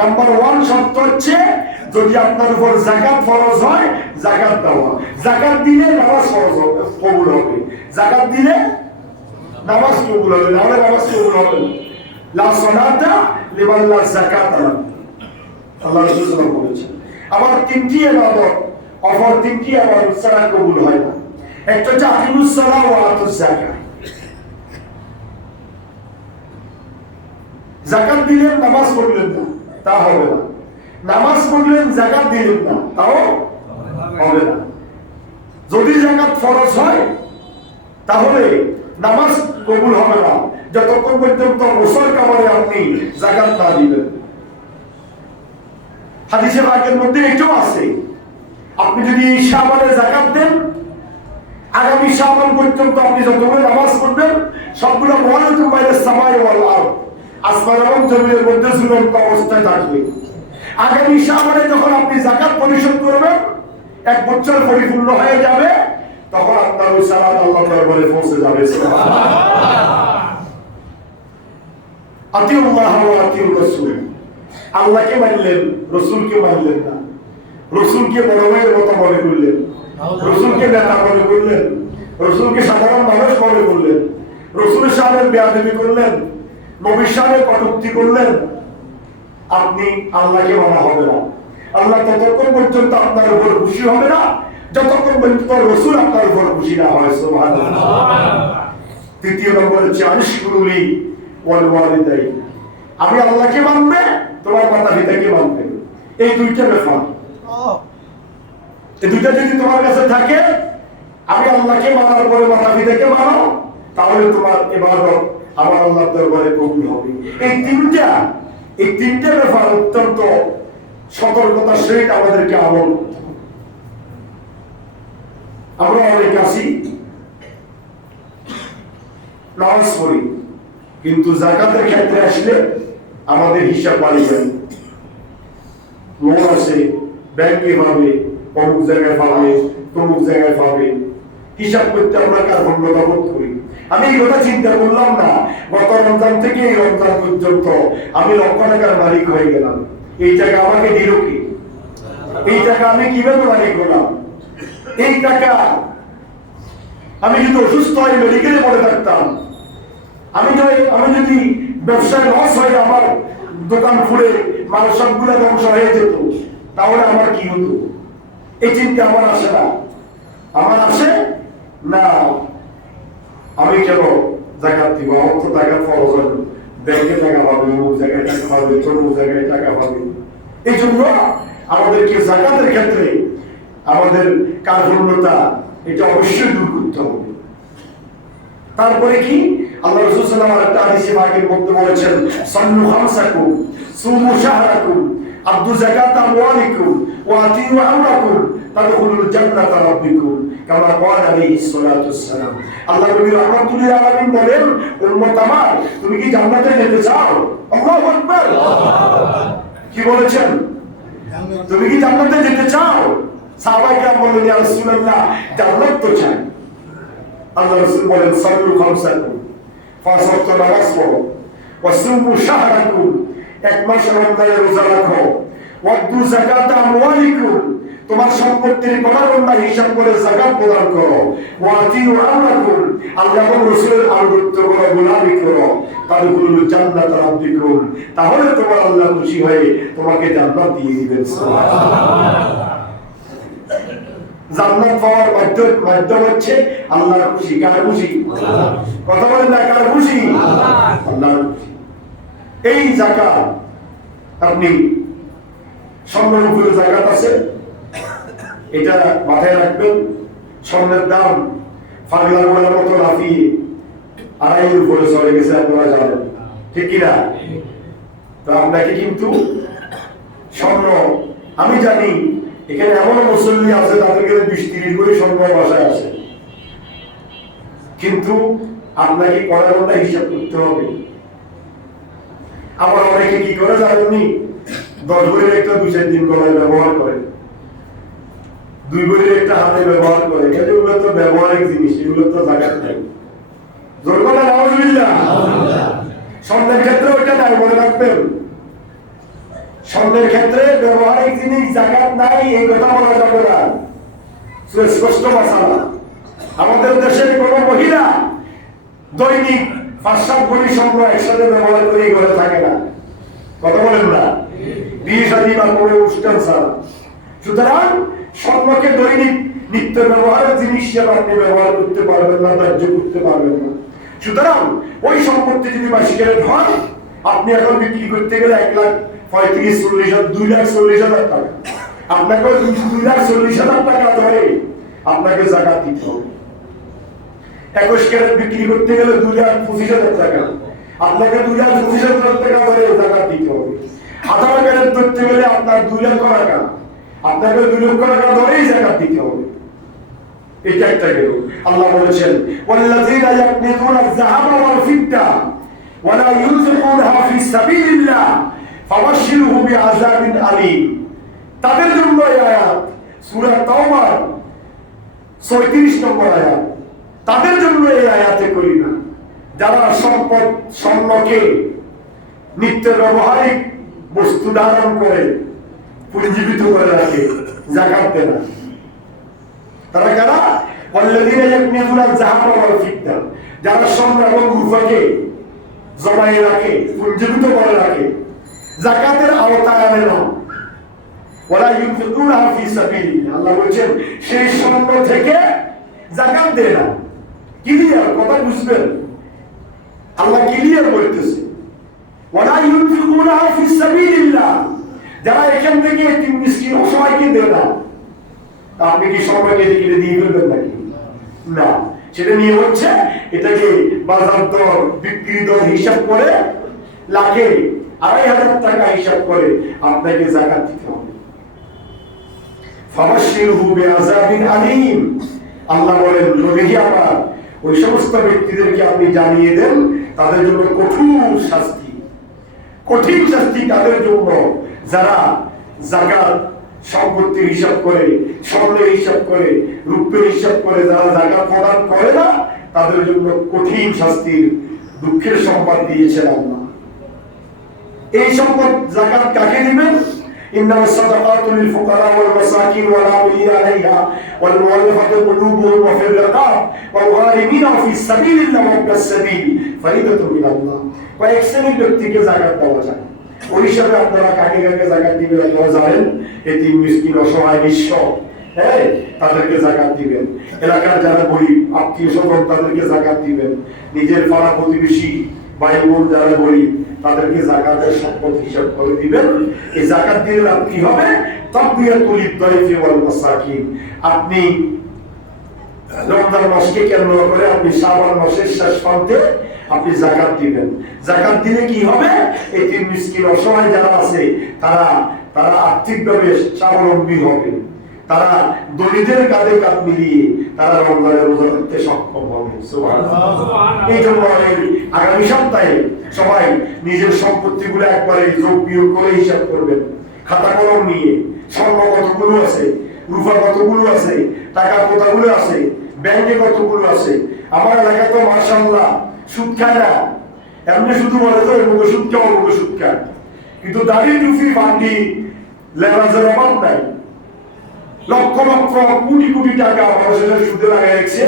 নাম্বার 1 শর্ত হচ্ছে যদি আপনার উপর যাকাত ফরজ হয়, যাকাত দেওয়া। যাকাত দিলে নামাজ ফরজ হবে, কবুল হবে। যাকাত দিলে নামাজ কবুল হবে, নাহলে নামাজ কবুল হবে না। লা সালাতা লিমান লা যাকাতা লাহু, আল্লাহ রাসূল সাল্লাল্লাহু আলাইহি ওয়াসাল্লাম বলেছেন। আবার তিনটি ইবাদত, অপর তিনটি ইবাদত ছাড়া কবুল হয় না। একটা হচ্ছে আকিমুস সালাহ ওয়া আতুজ যাকাত। যাকাত দিলেন, নামাজ পড়লেন না, তা হবে না। নামাজ পড়লেন, যাকাত দিলেন না, তাও হবে না। যদি যাকাত ফরজ হয়, তাহলে নামাজ কবুল হবে না যতক্ষণ পর্যন্ত বছর কামারে আপনি যাকাত না দিবেন। হাদিসে পাকের মধ্যে এটাও আছে, আপনি যদি শাবানে যাকাত দেন, আগামী শাবান পর্যন্ত আপনি যতগুলো নামাজ পড়বেন, সবগুলো মুআল্লাতুন বাইনাস সামাই ওয়াল আরদ, আসমান এবং জমিনের মধ্যে ঝুলন্ত অবস্থায় থাকবে। আগামী শাবানে যখন আপনি যাকাত পরিশোধ করবেন, 1 বছর পরিপূর্ণ হয়ে যাবে, তখন আপনার ওই সালাত আল্লাহর দরবারে পৌঁছে যাবে। আতিউল্লাহ ওয়া আতিউর রাসূল। আল্লাহকে মানলেন, রাসূলকে মানলেন না। রাসূলকে বড় ভাইয়ের মতো মনে করলেন, রাসূলকে নেতা মনে করলেন, রাসূলকে সাধারণ মানুষ মনে করলেন, রাসূলের সামনে বেয়াদবি করলেন, নবীর সামনে কটূক্তি করলেন, আপনি আল্লাহকে মানা হবে না। আল্লাহ ততক্ষণ পর্যন্ত আপনার উপর খুশি হবে না যতক্ষণ পর্যন্ত রাসূল আপনার উপর খুশি না হয়। সুবহানাল্লাহ। তৃতীয় নম্বর হচ্ছে আনিশকুরুলি ওয়াল ওয়ালিদাইন। আমি আল্লাহকে মানবে, তোমার মাতা পিতাকে মানবে। এই দুইটা ব্যাপার, এই দুইটা যদি তোমার কাছে থাকে, আমি আল্লাহকে মানার পরে মাতা পিতাকে মানো, তাহলে তোমার ইবাদত আমার আল্লাহর দরবারে কবুল হবে। এই তিনটা ব্যাপার অত্যন্ত সতর্কতার সহিত আমাদেরকে আমল করতে হবে। আমরা অনেক আছি, নামাজ পড়ি, কিন্তু যাকাতের ক্ষেত্রে আসলে আমাদের হিসাব বাড়ি যায়। লোন আছে, ব্যাংকে পাবে, অমুক জায়গায় পাবে, তমুক জায়গায় পাবে, হিসাব করতে আমরা কার্পণ্যতা বোধ করি। আমি এই কথা চিন্তা করলাম না, গত রমজান থেকে এই রমজান পর্যন্ত আমি লক্ষ টাকার মালিক হয়ে গেলাম। এই টাকা আমাকে দিল কি? এই টাকা আমি কিভাবে মালিক হলাম? এই টাকা আমি যদি অসুস্থ হয়ে মেডিকেলে পড়ে থাকতাম, আমি যদি ব্যবসায় লস হয়ে আমার দোকান খুলে মাল সবগুলো ধ্বংস হয়ে যেত, তাহলে আমার কি হতো? এই চিন্তা আমার আসে না। আমার আসে না আমি কেন যাকাত দিব? আমার তো যাকাত ফরজ, ব্যাংকে টাকা পাবে, অমুক জায়গায় টাকা পাবে, তমুক জায়গায় টাকা পাবে। এই জন্য আমাদেরকে যাকাতের ক্ষেত্রে আমাদের কার্পণ্যতা এটা অবশ্যই দূর করতে হবে। তারপরে কি আল্লাহ রাসূল সাল্লাল্লাহু আলাইহি ওয়াসাল্লাম একটা হাদিসে পাকের মধ্যে বলেছেন, সাল্লু খামসাকুম সুমু শাহরাকুম আদু যাকাত আমওয়ালিকুম ওয়া আতিউ আমরাকুম তাদখুলুল জান্নাতা রাব্বিকুম কামা ক্বালা আলাইহিস সালাতু ওয়াসসালাম। আল্লাহ নবী রাহমাতুল লিল আলামিন বলেন, উম্মত আমার, তুমি কি জান্নাতে যেতে চাও? আল্লাহু আকবার। কি বলেছেন? তুমি কি জান্নাতে যেতে চাও? সাহাবায়ে কেরাম বললেন, ইয়া রাসূলুল্লাহ, জান্নাত তো চাই। আল্লাহ রাসূল বলেন, সাল্লু খামসাকুম, পাঁচ ওয়াক্ত নামাজ পড়ো, ওয়াসুমু শাহরাকুম, এক মাস রমজানের রোজা রাখো, ওয়াদু যাকাত আমওয়ালিকুম, তোমার সম্পত্তির গণনা হিসাব করে যাকাত প্রদান করো, ওয়াতিউ আমরাকুম, আল্লাহ এবং রাসূলের আনুগত্য করো, গোলামি করো, তাদখুলুল জান্নাতা রাব্বিকুম, তাহলে তোমার আল্লাহ খুশি হয়ে তোমাকে জান্নাত দিয়ে দিবেন। সুবহানাল্লাহ। জান্নাত পাওয়ার মাধ্যম হচ্ছে আল্লাহর খুশি। কার খুশি? কথা বলেন না, কার খুশি? আল্লাহর খুশি। এই যাকাত আপনি স্বর্ণের উপরে যাকাত আছে, এটা মাথায় রাখবেন। স্বর্ণের দাম ফাগলা গোড়ার মতো লাফিয়ে 2.5 উপরে চলে গেছে, আপনারা জানেন, ঠিক কিনা? তো আপনাকে কিন্তু স্বর্ণ, আমি জানি এখানে এমন মুসল্লি আছে তাদেরকে 20-30 করে স্বর্ণ বাসায় আছে, কিন্তু আপনাকে কড়া হিসাব করতে হবে। আবার অনেকে কি করে জানেননি, 10 ভরির একটা 2-4 দিন গলায় ব্যবহার করে, 2 ভরির একটা হাতে ব্যবহার করে। এগুলো তো ব্যবহারিক জিনিস, এগুলো তো যাকাত নাই। জোর কথা আলহামদুলিল্লাহ। স্বর্ণের ক্ষেত্রে ওইটা নাই, মনে রাখবেন। স্বর্ণের ক্ষেত্রে ব্যবহারিক জিনিস যাকাত নাই, এই কথা বলা যাবে না, স্পষ্ট মাসালা। আমাদের দেশের কোন মহিলা দৈনিক 5-7 ভরি স্বর্ণ একসাথে ব্যবহার করে ঘরে থাকে না, কথা বলেন না, বিয়ে শাদী বা কোনো অনুষ্ঠান ছাড়া। সুতরাং স্বর্ণকে দৈনিক নিত্য ব্যবহারের জিনিস হিসেবে আপনি ব্যবহার করতে পারবেন না, ধার্য করতে পারবেন না। সুতরাং ওই সম্পত্তি যদি 22 ক্যারেট হয়, আপনি এখন বিক্রি করতে গেলে 1,35,40,000 2,40,000 টাকা, আপনাকে 2,40,000 টাকা ধরে আপনাকে যাকাত দিতে হবে। 21 ক্যারেট বিক্রি করতে গেলে 2,25,000 টাকা, আপনাকে 2,25,000 টাকা ধরে যাকাত দিতে হবে। 18 ক্যারেট ধরতে গেলে আপনার 2 লক্ষ টাকা, আপনাকে 2 লক্ষ টাকা ধরেই যাকাত দিতে হবে। এটা একটা গেল। আল্লাহ বলেছেন, ওয়াল্লাযীনা ইয়াকনিতুনা আয-যাহাবা ওয়াল ফিদ্দা ওয়া লা ইউনফিকুনহা ফি সাবিলিল্লাহ ফাবাশশিরহুম বিআযাবিন আলীম। তাদের জন্য এই আয়াত সূরা তাওবার 36 নম্বর আয়াত। তাদের জন্য এই আয়াতে করিনা, যারা সম্পদ স্বর্ণকে নিত্য ব্যবহারিক বস্তু ধারণ করে পুঞ্জীবিত করে রাখে, যাকাত দেয় না। তারা কারা? ওয়াল্লাযীনা ইয়াকনিতুনা আয-যাহাবা ওয়াল ফিদ্দা, যারা স্বর্ণ এবং রূপাকে জমায়ে রাখে, পুঞ্জীবিত করে রাখে, যাকাতের আওতায় আনে না। ওয়ালা ইউনফিকুনহা ফি সাবিলিল্লাহ, আল্লাহ বলেন সেই স্বর্ণ থেকে যাকাত দেয় না। ক্লিয়ার কথা বুঝবেন, আল্লাহ ক্লিয়ার বলতেছে, ওয়ালা ইউনফিকুনহা ফি সাবিলিল্লাহ, যারা এখান থেকে তিন মিসকিন অসহায়কে দেয় না। আপনি কি সবাইকে কিনে দিয়ে ফেলবেন নাকি? না, সেটা নিয়ে হচ্ছে এটাকে বাজার দর বিক্রি দর হিসাব করে লাখে 2,500 টাকা হিসাব করে আপনাকে যাকাত দিতে হবে। ফাবাশশিরহু বিআযাবিন আলীম, আল্লাহ বলেন, নবী আমার ওই সমস্ত ব্যক্তিদেরকে আপনি জানিয়ে দেন তাদের জন্য কঠোর শাস্তি, কঠিন শাস্তি তাদের জন্য যারা যাকাত সম্পত্তির হিসাব করে, স্বর্ণের হিসাব করে, রূপের হিসাব করে যারা যাকাত প্রদান করে না, তাদের জন্য কঠিন শাস্তির দুঃখের সংবাদ দিয়েছেন আল্লাহ। এই সম্পদ যাকাত কাকে দিবেন? ইন্নামাস সাদাকাতু লিল ফুকারা ওয়াল মাসাকিন ওয়াল আমিলিনা আলাইহা ওয়াল মুআল্লাফাতি কুলুবুহুম ওয়া ফির রিকাব ওয়াল গারিমিনা ফিস সাবিলিল্লাহ ওয়া ইবনাস সাবিল ফরিদাতুন মিনাল্লাহ। কয়েক শ্রেণীর ব্যক্তিকে যাকাত দেওয়া যায়, ওই হিসাবে আপনারা কাকে কাকে যাকাত দিবেন আপনারা জানেন। এতিম মিসকিন অসহায় নিঃস্ব, হ্যাঁ, তাদেরকে যাকাত দিবেন। এলাকার যারা গরিব আত্মীয় স্বজন তাদেরকে যাকাত দিবেন। নিজের পাড়া প্রতিবেশী ভাই বোন যারা গরিব তাদেরকে যাকাতের সম্পদ হিসাব করে দিবেন। এই যাকাত দিলে লাভ কি হবে? তাকবিয়াতুল লিদ-দাইফি ওয়াল মাসাকিন। আপনি রমজান মাসকে কেন্দ্র করে আপনি শাবান মাসের শেষ প্রান্তে আপনি যাকাত দিবেন। যাকাত দিলে কি হবে? এতিম মিসকিন অসহায় যারা আছে তারা তারা আর্থিকভাবে স্বাবলম্বী হবে, তারা দরিদ্রের কাঁধে কাঁধ মিলিয়ে তারা রমজানের রোজা করতে সক্ষম হবে। সুবহানাল্লাহ। এই জন্য আগামী সপ্তাহে সবাই নিজের সম্পত্তিগুলো একবারে যোগ বিয়োগ করে হিসাব করবেন, খাতা কলম নিয়ে। স্বর্ণ কতগুলো আছে, রূপা কতগুলো আছে, টাকা কতগুলো আছে, ব্যাংকে কতগুলো আছে। আমার এলাকায় তো মাশাআল্লাহ সুদ খায় না, এমনি শুধু বলে তো অমুক সুদ খায় অমুক সুদ খায়, কিন্তু দাড়ি টুপি বান্ডি লেবাজের অভাব নাই। লক্ষ লক্ষ কোটি কোটি টাকা মানুষের সুদে লাগাই রেখেছে,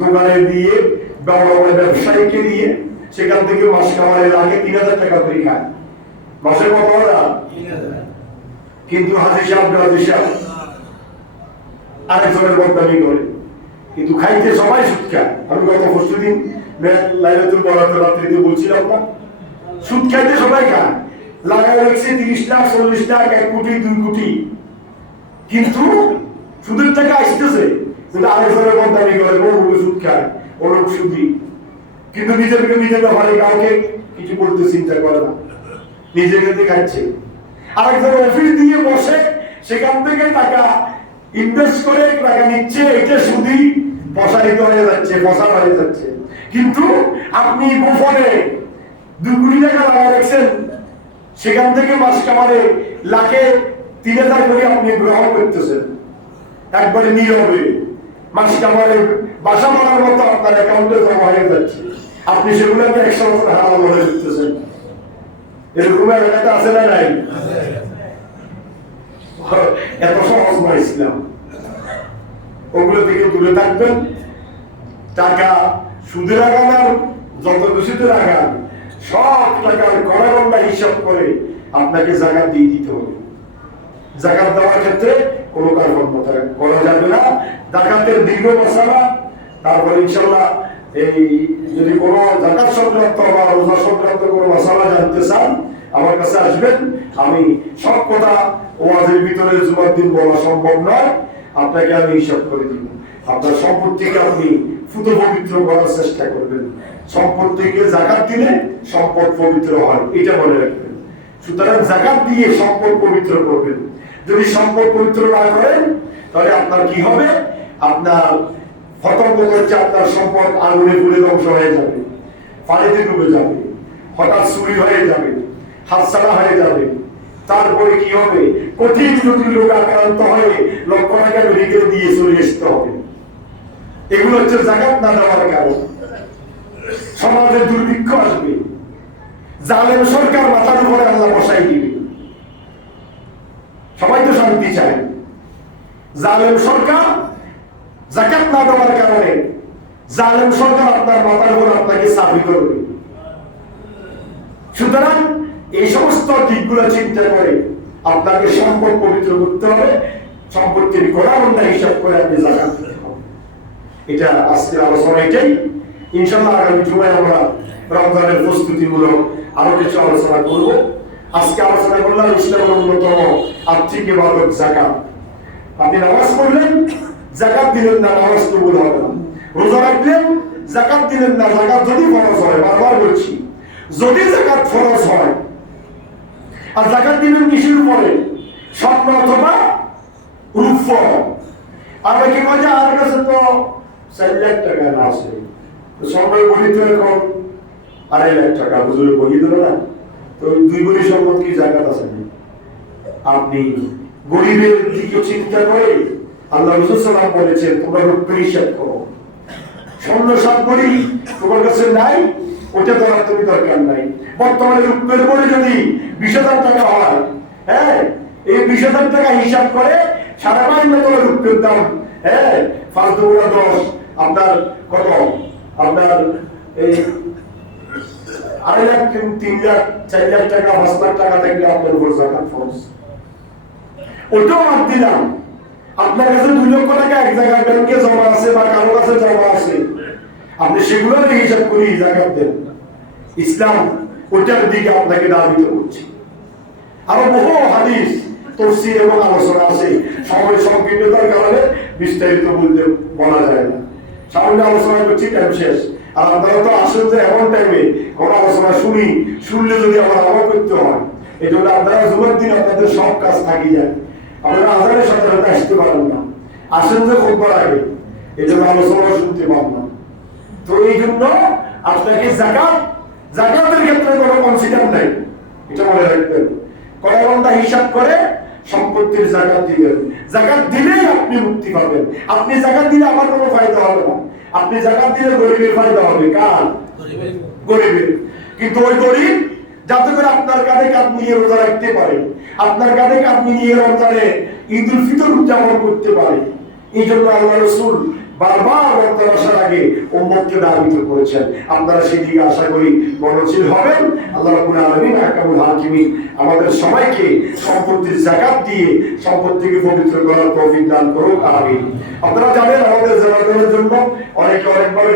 দোকানে দিয়ে বড় বড় ব্যবসায়ীকে দিয়ে, সেখান থেকে মাস কামারে লাগে ৩,০০০ টাকা করে খায় মাসে। কত টাকা? কিন্তু হাজির সাহেব আরেকজনের বদনামি করে, কিন্তু খাইতে সবাই সুদ খায়। আমি গত পরশুদিন লাইলাতুল বরাতের রাত্রিতে বলছিলাম না, সুদ খাইতে সবাই খায়, লাগাই রেখেছে ৩০ লাখ ৪০ লাখ ১ কোটি ২ কোটি, কিন্তু সুদের টাকা আসতেছে, কিন্তু আরেকজনের বদনামি করে, বহু সুদ খায়, ওরকম সুদি, কিন্তু নিজেকে নিজের ব্যাপারে কাউকে কিছু বলতে চিন্তা করে না, নিজেকে খাচ্ছে। আরেকজন অফিস দিয়ে বসে সেখান থেকে টাকা ইনভেস্ট করে টাকা নিচ্ছে, এটা সুদি প্রসারিত হয়ে যাচ্ছে, প্রসার হয়ে যাচ্ছে। কিন্তু আপনি গোপনে ২ কোটি টাকা লাগা রাখছেন, সেখান থেকে মাস কামারে লাখে ৩,০০০ করে আপনি গ্রহণ করতেছেন একবারে নীরবে। মাস কামারে বাসা বানার মতো আপনার অ্যাকাউন্টে জমা হয়ে যাচ্ছে, আপনি সেগুলোকে ১০০ বছর হারাম মনে করতেছেন। এরকম এলাকাতে আছে না নাই? এত সহজ নয় ইসলাম। ওগুলো থেকে দূরে থাকবেন। টাকা সুদে লাগান আর যত বেশিতে লাগান, সব টাকার গণনা হিসাব করে আপনাকে জাকাত দিয়ে দিতে হবে। জাকাত দেওয়ার ক্ষেত্রে কোনো কার্পণ্যতা করা যাবে না। জাকাতের দীর্ঘ মশালা, তারপরে ইনশাল্লাহ এই যদি কোনো জাকাত সংক্রান্ত বা রোজা সংক্রান্ত কোনো মশালা জানতে চান আমার কাছে আসবেন। আমি সব কথা ওয়াজের ভিতরে জুমার দিন বলা সম্ভব নয়, আপনাকে আমি হিসাব করে দিব। আপনার সম্পত্তিকে আপনি ফুত পবিত্র করার চেষ্টা করবেন। সম্পত্তিকে জাকাত দিলে সম্পদ পবিত্র হয়, এটা মনে রাখবেন। সুতরাং জাকাত দিয়ে সম্পদ পবিত্র করবেন। যদি সম্পদ পবিত্র না করেন তাহলে আপনার কি হবে? আপনার হতঙ্গ করছে, আপনার সম্পদ আগুনে পুড়ে ধ্বংস হয়ে যাবে, পানিতে ডুবে যাবে, হঠাৎ চুরি হয়ে যাবে, হাতছাড়া হয়ে যাবে। তারপরে কি হবে? কঠিন জটিল রোগ আক্রান্ত হয়ে লক্ষ টাকা মেডিকেলে দিয়ে চলে আসতে হবে। এগুলো হচ্ছে জাকাত না দেওয়ার কারণ। সমাজে দুর্ভিক্ষ আসবে, জালেম সরকার মাথার উপরে আল্লাহ বসাই দিবে। সবাই তো শান্তি চায়। জালেম সরকার জাকাত না দেওয়ার কারণে জালেম সরকার আপনার মাথার উপর আপনাকে চাকরি করবে। সুতরাং এই সমস্ত দিকগুলো চিন্তা করে আপনাকে সম্পদ পবিত্র করতে হবে। সম্পত্তির গণনা হিসাব করে আপনি জাকাত দিতে হবে। এটা আজকের আলোচনা এটাই। ইনশাআল্লাহ আগামী জুমায় আমরা রমজানের প্রস্তুতিমূলক আরো কিছু আলোচনা করব। আজকে আলোচনা করলাম ইসলামের অন্যতম আর্থিক ইবাদত যাকাত। আপনি নামাজ পড়লেন, যাকাত দিলেন না, নামাজ কবুল হবে না। রোজা রাখলেন, যাকাত দিলেন না, যাকাত যদি ফরজ হয়, বারবার বলছি, যদি যাকাত ফরজ হয়, আর যাকাত দিবেন কিসের উপরে? স্বর্ণ অথবা রূপ। আর কি মজা, আর কাছে তো ৪ লাখ টাকা না আছে, স্বর্ণের বলি তো এখন ২.৫ লাখ টাকা, হুজুরে বলি দিল না, তো ২ বলি সম্পদ কি যাকাত আছে? আপনি গরিবের দিকে চিন্তা করে আল্লাহ রাসূল সাল্লাল্লাহু আলাইহি ওয়াসাল্লাম বলেছেন, তোমরা রূপের হিসাব করো। স্বর্ণ ৭ বলি তোমার কাছে নাই, ওটা তোমার তুমি দরকার নাই। বর্তমানে রূপের বলি যদি ২০,০০০ টাকা হয়, হ্যাঁ, এই ২০,০০০ টাকা হিসাব করে সারা বাংলা তোমার রূপের দাম, হ্যাঁ, ৫ দুগুণা ১০, আপনার কত? আপনার এই ২.৫ লাখ, ৩ লাখ, ৪ লাখ টাকা, ৫ লাখ টাকা থাকলে আপনার উপর যাকাত ফরজ। ওটাও বাদ দিলাম, আপনার কাছে ২ লক্ষ টাকা এক জায়গায় ব্যাংকে জমা আছে বা কারো কাছে জমা আছে, আপনি সেগুলো হিসাব করে যাকাত দেন। ইসলাম ওটার দিকে আপনাকে দাবিত করছে। আরো বহু হাদিস, তাফসীর এবং আলোচনা আছে, সময় সংকীর্ণতার কারণে বিস্তারিত বলা যায় না। সামান্য আলোচনা করছি, টাইম শেষ। আর আপনারা তো আসেন যে এমন টাইমে কোন আলোচনা শুনলে যদি আমার আমল করতে হয়, এই জন্য আপনারা জুমার দিন আপনাদের সব কাজ থাকি যায়, আপনারা আজানের সাথে সাথে আসতে পারেন না, আসেন যে খুতবার আগে, এই জন্য আলোচনা শুনতে পান না। তো এই জন্য আপনাকে জাকাতের ক্ষেত্রে কোনো কনসিডার নাই, এটা মনে রাখবেন। কয় ঘন্টা হিসাব করে সম্পত্তির জাকাত দিবেন, জাকাত দিলেই আপনি মুক্তি পাবেন। আপনি জাকাত দিলে আমার কোনো ফায়দা হবে না, আপনি জাকাত দিলে গরিবের ফায়দা হবে। কার? গরিবের। কিন্তু ওই গরিব যাতে করে আপনার কাঁধে কাঁধ মিলিয়ে রোজা রাখতে পারে, আপনার কাঁধে কাঁধ মিলিয়ে রমজানে ঈদ উল ফিতর উদযাপন করতে পারে। এই জন্য আল্লাহ রাসূল বারবার রমজান আসার আগে উম্মতকে দাবিত করেছেন। আপনারা সেদিকে আশা করি মনোনীত হবেন। আল্লাহ রাব্বুল আলামিন আহকামুল হাকিমিন আমাদের সবাইকে সম্পত্তির যাকাত দিয়ে সম্পত্তিকে পবিত্র করার তৌফিক দান করুক। আমিন। আপনারা জানেন আমাদের জানাজানের জন্য অনেকে অনেকভাবে